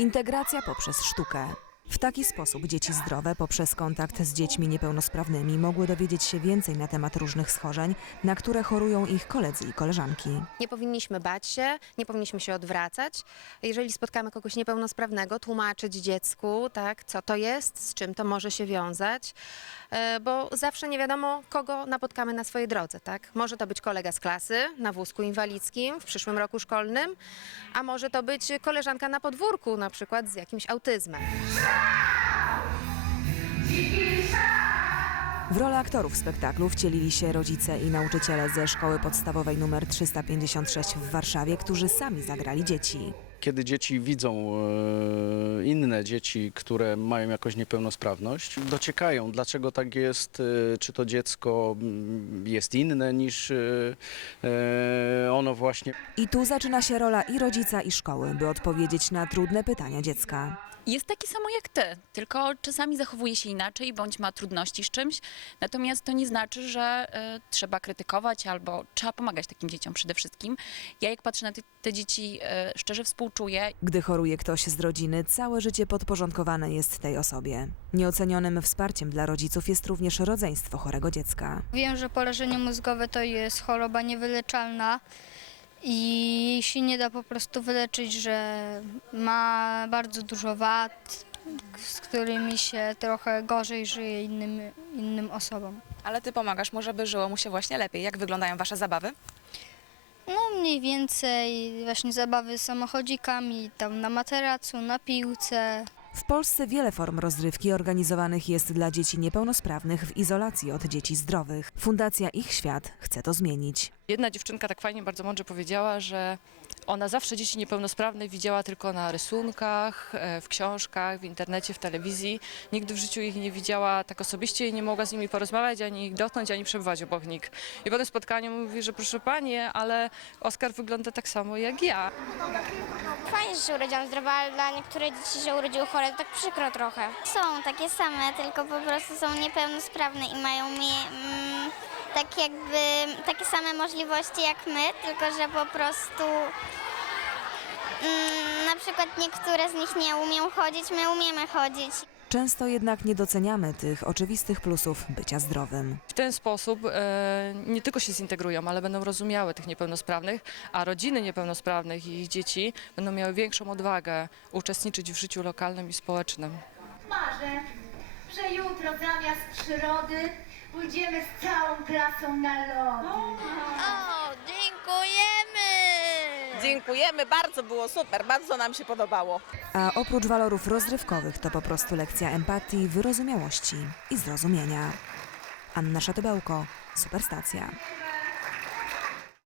Integracja poprzez sztukę. W taki sposób dzieci zdrowe poprzez kontakt z dziećmi niepełnosprawnymi mogły dowiedzieć się więcej na temat różnych schorzeń, na które chorują ich koledzy i koleżanki. Nie powinniśmy bać się, nie powinniśmy się odwracać. Jeżeli spotkamy kogoś niepełnosprawnego, tłumaczyć dziecku, tak, co to jest, z czym to może się wiązać, bo zawsze nie wiadomo, kogo napotkamy na swojej drodze. Tak? Może to być kolega z klasy na wózku inwalidzkim w przyszłym roku szkolnym, a może to być koleżanka na podwórku, na przykład z jakimś autyzmem. W rolę aktorów spektaklu wcielili się rodzice i nauczyciele ze szkoły podstawowej nr 356 w Warszawie, którzy sami zagrali dzieci. Kiedy dzieci widzą inne dzieci, które mają jakąś niepełnosprawność, dociekają, dlaczego tak jest, czy to dziecko jest inne niż ono właśnie. I tu zaczyna się rola i rodzica, i szkoły, by odpowiedzieć na trudne pytania dziecka. Jest taki samo jak ty, tylko czasami zachowuje się inaczej bądź ma trudności z czymś, natomiast to nie znaczy, że trzeba krytykować albo trzeba pomagać takim dzieciom przede wszystkim. Ja jak patrzę na te dzieci, szczerze współczuję. Gdy choruje ktoś z rodziny, całe życie podporządkowane jest tej osobie. Nieocenionym wsparciem dla rodziców jest również rodzeństwo chorego dziecka. Wiem, że porażenie mózgowe to jest choroba niewyleczalna i się nie da po prostu wyleczyć, że ma bardzo dużo wad, z którymi się trochę gorzej żyje innym osobom. Ale ty pomagasz mu, żeby żyło mu się właśnie lepiej. Jak wyglądają wasze zabawy? No mniej więcej właśnie zabawy samochodzikami, tam na materacu, na piłce. W Polsce wiele form rozrywki organizowanych jest dla dzieci niepełnosprawnych w izolacji od dzieci zdrowych. Fundacja Ich Świat chce to zmienić. Jedna dziewczynka tak fajnie, bardzo mądrze powiedziała, że ona zawsze dzieci niepełnosprawne widziała tylko na rysunkach, w książkach, w internecie, w telewizji. Nigdy w życiu ich nie widziała tak osobiście i nie mogła z nimi porozmawiać, ani ich dotknąć, ani przebywać obok nich. I po tym spotkaniu mówi, że proszę pani, ale Oskar wygląda tak samo jak ja. Fajnie, że się urodziłam zdrowa, ale dla niektórych dzieci się urodziły chore, to tak przykro trochę. Są takie same, tylko po prostu są niepełnosprawne i mają tak jakby takie same możliwości jak my, tylko że po prostu na przykład niektóre z nich nie umieją chodzić, my umiemy chodzić. Często jednak nie doceniamy tych oczywistych plusów bycia zdrowym. W ten sposób nie tylko się zintegrują, ale będą rozumiały tych niepełnosprawnych, a rodziny niepełnosprawnych i ich dzieci będą miały większą odwagę uczestniczyć w życiu lokalnym i społecznym. Marzę, że jutro zamiast przyrody pójdziemy z całą klasą na lody. O, dziękujemy! Dziękujemy, bardzo było super, bardzo nam się podobało. A oprócz walorów rozrywkowych to po prostu lekcja empatii, wyrozumiałości i zrozumienia. Anna Szatobełko, Superstacja.